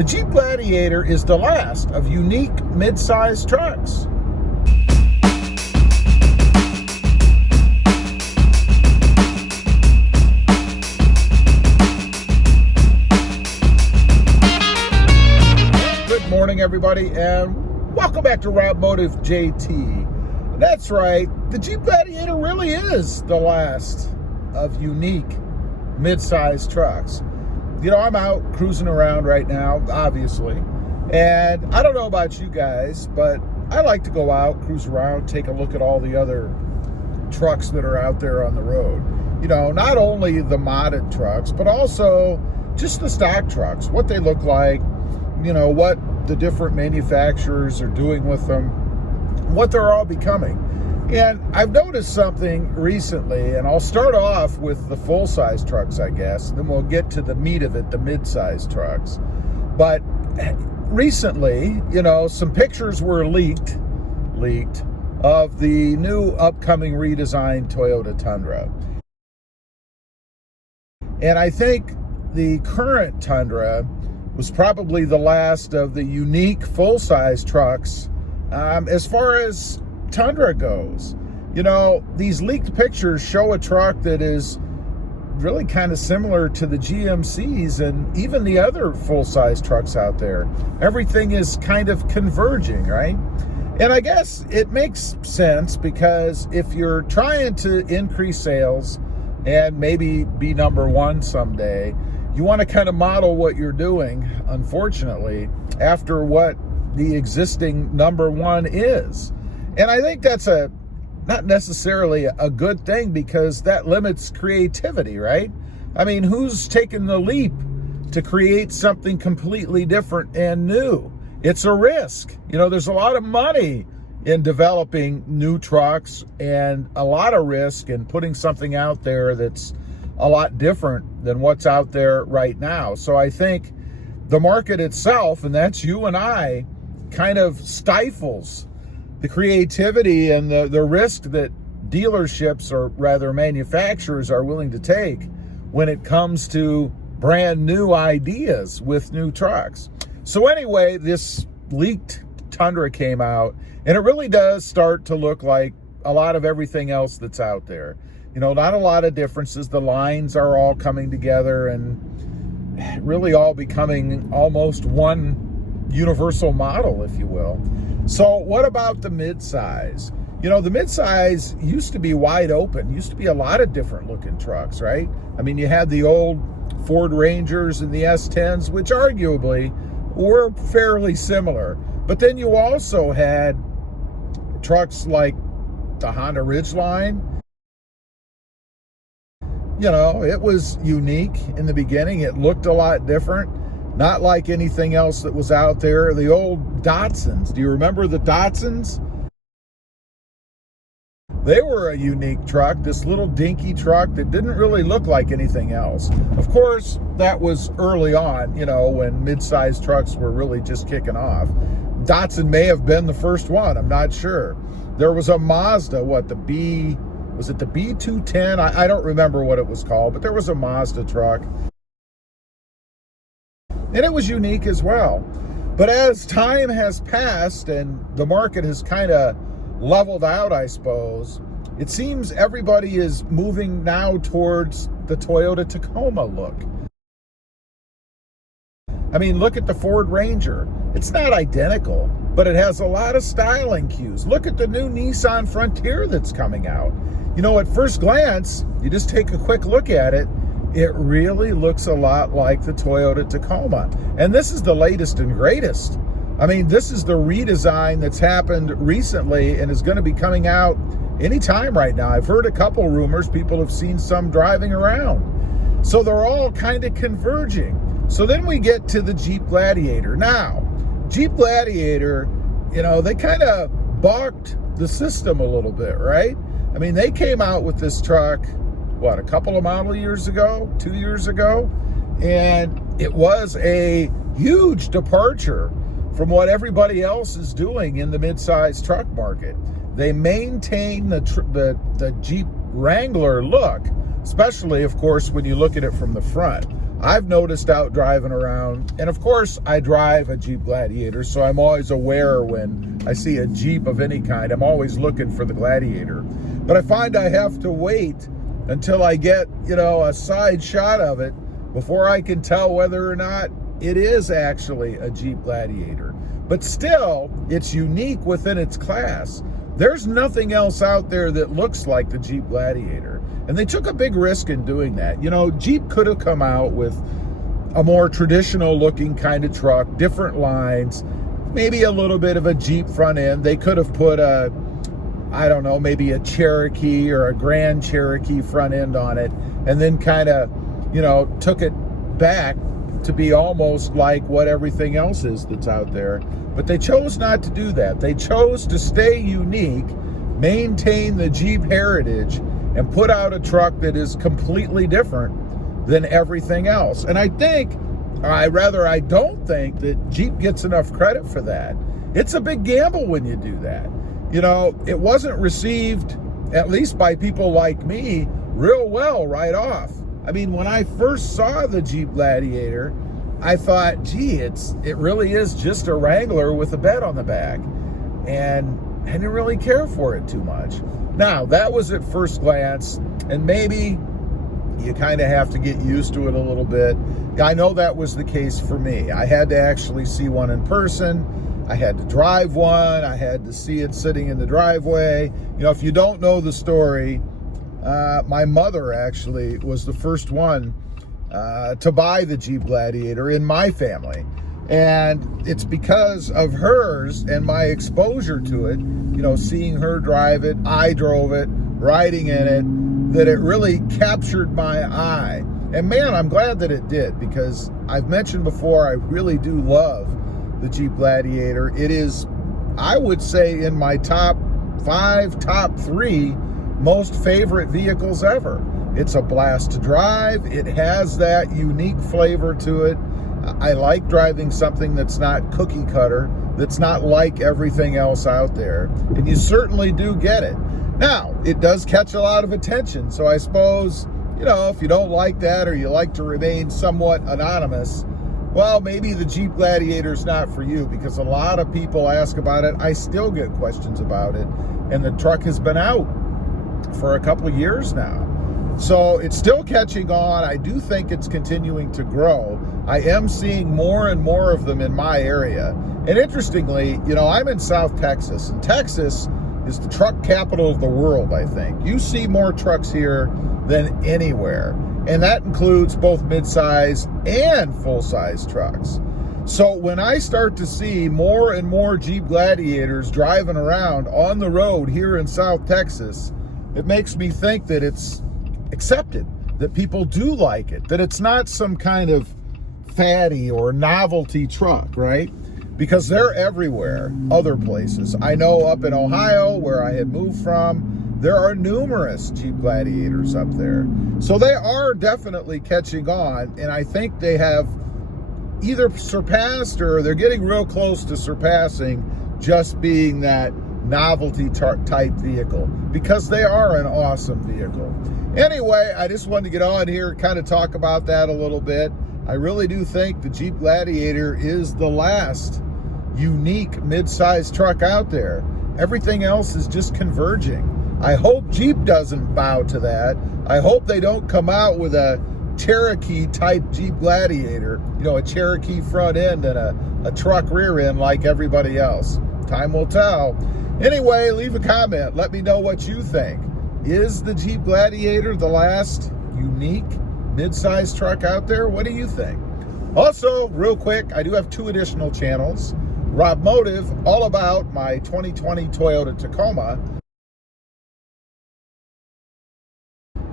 The Jeep Gladiator is the last of unique mid-sized trucks. Good morning, everybody, and welcome back to Rob Motive JT. That's right, the Jeep Gladiator really is the last of unique mid-sized trucks. You know, I'm out cruising around right now, obviously, and I don't know about you guys, but I like to go out, cruise around, take a look at all the other trucks that are out there on the road. You know, not only the modded trucks, but also just the stock trucks, what they look like, you know, what the different manufacturers are doing with them, what they're all becoming. And I've noticed something recently, and I'll start off with the full-size trucks, I guess, and then we'll get to the meat of it, the mid-size trucks. But recently, you know, some pictures were leaked of the new upcoming redesigned Toyota Tundra. And I think the current Tundra was probably the last of the unique full-size trucks as far as Tundra goes. You know, these leaked pictures show a truck that is really kind of similar to the GMCs and even the other full-size trucks out there. Everything is kind of converging, right? And I guess it makes sense because if you're trying to increase sales and maybe be number one someday, you want to kind of model what you're doing, unfortunately, after what the existing number one is. And I think that's not necessarily a good thing because that limits creativity, right? I mean, who's taking the leap to create something completely different and new? It's a risk. You know, there's a lot of money in developing new trucks and a lot of risk in putting something out there that's a lot different than what's out there right now. So I think the market itself, and that's you and I, kind of stifles the creativity and the risk that dealerships, or rather manufacturers, are willing to take when it comes to brand new ideas with new trucks. So anyway, this leaked Tundra came out, and it really does start to look like a lot of everything else that's out there. You know, not a lot of differences. The lines are all coming together and really all becoming almost one universal model, if you will. So what about the midsize? You know, the midsize used to be wide open, used to be a lot of different looking trucks, right? I mean, you had the old Ford Rangers and the S10s, which arguably were fairly similar. But then you also had trucks like the Honda Ridgeline. You know, it was unique in the beginning. It looked a lot different. Not like anything else that was out there. The old Datsuns. Do you remember the Datsuns? They were a unique truck, this little dinky truck that didn't really look like anything else. Of course, that was early on, you know, when mid-sized trucks were really just kicking off. Datsun may have been the first one, I'm not sure. There was a Mazda, was it the B210? I don't remember what it was called, but there was a Mazda truck. And it was unique as well. But as time has passed and the market has kind of leveled out, I suppose, it seems everybody is moving now towards the Toyota Tacoma look. I mean, look at the Ford Ranger. It's not identical, but it has a lot of styling cues. Look at the new Nissan Frontier that's coming out. You know, at first glance, you just take a quick look at it, it really looks a lot like the Toyota Tacoma. And this is the latest and greatest. I mean, this is the redesign that's happened recently and is going to be coming out anytime right now. I've heard a couple rumors. People have seen some driving around. So they're all kind of converging. So then we get to the Jeep Gladiator. Now, Jeep Gladiator, you know, they kind of balked the system a little bit, right? I mean, they came out with this truck, what, a couple of model years ago, 2 years ago, and it was a huge departure from what everybody else is doing in the mid-size truck market. They maintain the Jeep Wrangler look, especially, of course, when you look at it from the front. I've noticed out driving around, and of course I drive a Jeep Gladiator, so I'm always aware when I see a Jeep of any kind, I'm always looking for the Gladiator. But I find I have to wait until I get, a side shot of it before I can tell whether or not it is actually a Jeep Gladiator. But still, it's unique within its class. There's nothing else out there that looks like the Jeep Gladiator. And they took a big risk in doing that. Jeep could have come out with a more traditional looking kind of truck, different lines, maybe a little bit of a Jeep front end. They could have put maybe a Cherokee or a Grand Cherokee front end on it, and then kind of, took it back to be almost like what everything else is that's out there. But they chose not to do that. They chose to stay unique, maintain the Jeep heritage, and put out a truck that is completely different than everything else. And I don't think that Jeep gets enough credit for that. It's a big gamble when you do that. It wasn't received, at least by people like me, real well right off. I mean, when I first saw the Jeep Gladiator, I thought, gee, it really is just a Wrangler with a bed on the back. And I didn't really care for it too much. Now, that was at first glance, and maybe you kind of have to get used to it a little bit. I know that was the case for me. I had to actually see one in person. I had to drive one. I had to see it sitting in the driveway. If you don't know the story, my mother actually was the first one to buy the Jeep Gladiator in my family. And it's because of hers and my exposure to it, seeing her drive it, I drove it, riding in it, that it really captured my eye. And man, I'm glad that it did, because I've mentioned before, I really do love the Jeep Gladiator. It is, I would say, in my top 5, top 3 most favorite vehicles ever. It's a blast to drive. It has that unique flavor to it. I like driving something that's not cookie cutter, that's not like everything else out there. And you certainly do get it. Now, it does catch a lot of attention. So I suppose, if you don't like that, or you like to remain somewhat anonymous, well, maybe the Jeep Gladiator's not for you, because a lot of people ask about it. I still get questions about it. And the truck has been out for a couple of years now. So it's still catching on. I do think it's continuing to grow. I am seeing more and more of them in my area. And interestingly, I'm in South Texas, and Texas is the truck capital of the world, I think. You see more trucks here than anywhere. And that includes both mid-size and full-size trucks. So when I start to see more and more Jeep Gladiators driving around on the road here in South Texas, it makes me think that it's accepted, that people do like it, that it's not some kind of fatty or novelty truck, right? Because they're everywhere, other places. I know up in Ohio, where I had moved from, there are numerous Jeep Gladiators up there. So they are definitely catching on, and I think they have either surpassed, or they're getting real close to surpassing just being that novelty type vehicle, because they are an awesome vehicle. Anyway, I just wanted to get on here and kind of talk about that a little bit. I really do think the Jeep Gladiator is the last unique mid-sized truck out there. Everything else is just converging. I hope Jeep doesn't bow to that. I hope they don't come out with a Cherokee type Jeep Gladiator, a Cherokee front end and a truck rear end like everybody else. Time will tell. Anyway, leave a comment. Let me know what you think. Is the Jeep Gladiator the last unique mid-sized truck out there? What do you think? Also, real quick, I do have 2 additional channels. Rob Motive, all about my 2020 Toyota Tacoma,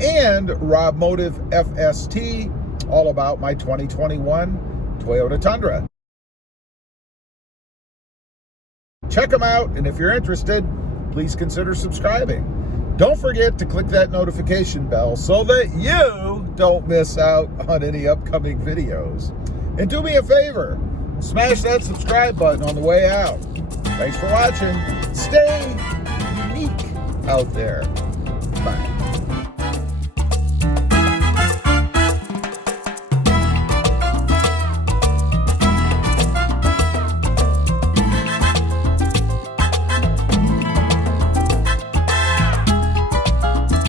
and Rob Motive FST, all about my 2021 Toyota Tundra. Check them out, and if you're interested, please consider subscribing. Don't forget to click that notification bell so that you don't miss out on any upcoming videos. And do me a favor, smash that subscribe button on the way out. Thanks for watching. Stay unique out there.